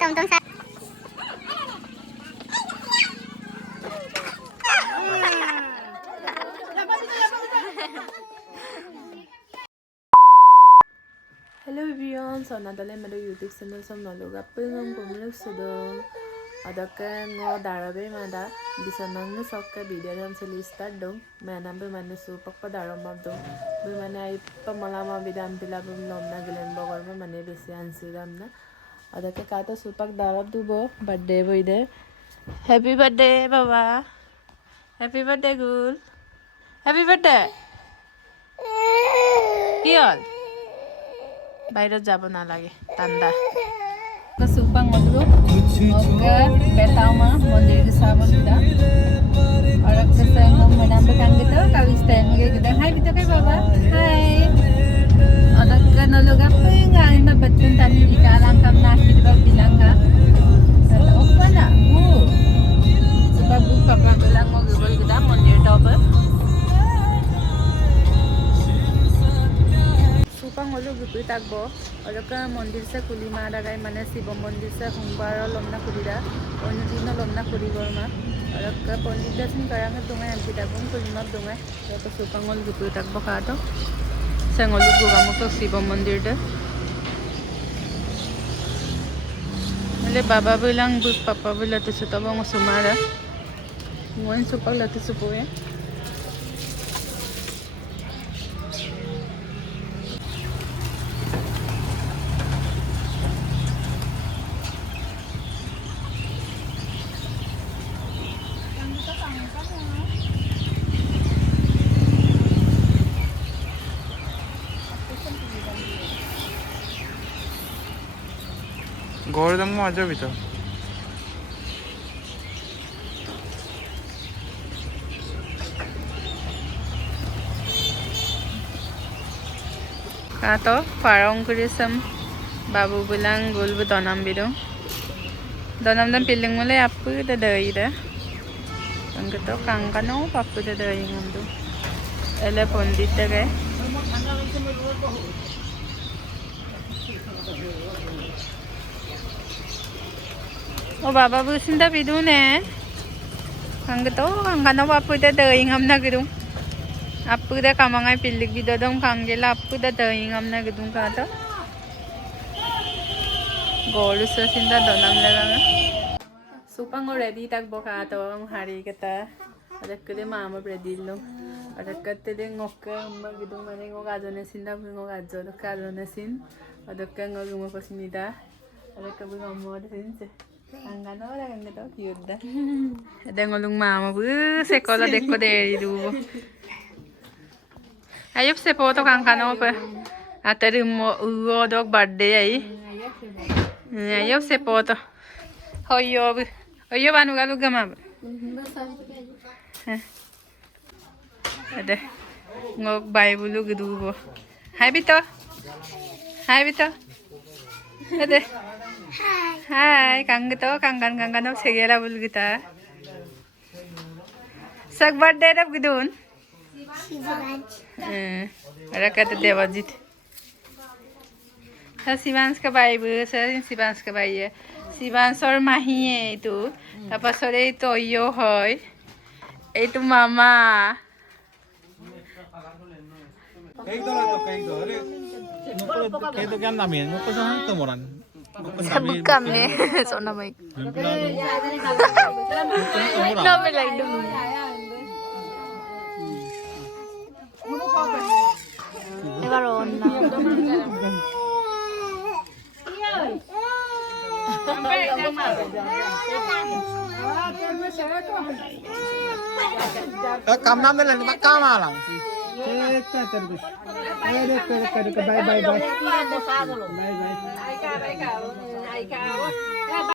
Tong sa. Hello everyone, so nadale mero YouTube channel som naloga pengam pemuluk sudong adaka ngo darabe mada bisanang ne sokka video ram seli start dong manam be manu su pakpa daram mab dong be mane ai pamalama bidam dila bum lomna gelen bogor be mane besi ansiram na adaka kato supak darab dubo birthday boide happy birthday baba happy birthday gul happy birthday কি হল বাইরে যাব না লাগে ঠান্ডা সুপাং মধু ওকে বেটাওমা মন্দির ke sabon kita orang kesang menambah kan gitu kalau stand gitu hai gitu kai baba hai ada kan loga penga ima betul tani di kalang kam nakit ba bilang ka opa na bu sebab bu papa bilang mau gubal kita mondir toba supang holo gupi takbo ojoka mondir se kuli ma dagai mane shibo mondir se humbar lomna kulida onudino lomna kulibor ma ojoka pondit dasin karanga tunga anti takbon kulinot dunga ojoka supang hol gupi takbo kato sangolu gugamo ko shibo mondir da mele baba bilang bu papa bilang tu sutabong sumara ngoin supang latu supoe গরদাম মজা বিতো kato parong kurisam babu bilang gol bu donam bidong donam dan piling mulai apa dah dari dah angkat tu kangkano apa dah dari ngandu ele pondit dah ke oh baba bu sinda bidung ne angkat tu kangkano apa dah dari ngamna gedung apa dah kamangai pilik bido dong kanggela apa dah dari ngamna gedung kata golu sesinda donam lagana supang ready tak boka to hari kata ada kede mama ready lo ada kete de ngokka amma gedung mane ngok ajone sinda ngok ajo kajone sin ada kan ngok mo pasinida ada kabu ngommo de sin angano ora ngado cute ada ngolung mama bu sekolah dekko deri du ayop se poto kankano pa atari mo ugo dog birthday ai ayop se poto hoyo banu galu gama ada ngok bai bulu gedu bo hai bito ada hai kang gitu kangkan op segera bulu kita sak birthday dap gedun ada kata dewajit Sivans ka bai bu Sivans ka bai Sivansor mahi itu tapos sore itu yo hoy itu mama cake দাও তো cake দাও আরে cake তো কেন নামিয়ে মুকো সহ তো Moran sabukam ne sona mai no me like do ebar onna কাম নাম দিলেন কাম আলাম Bye bye.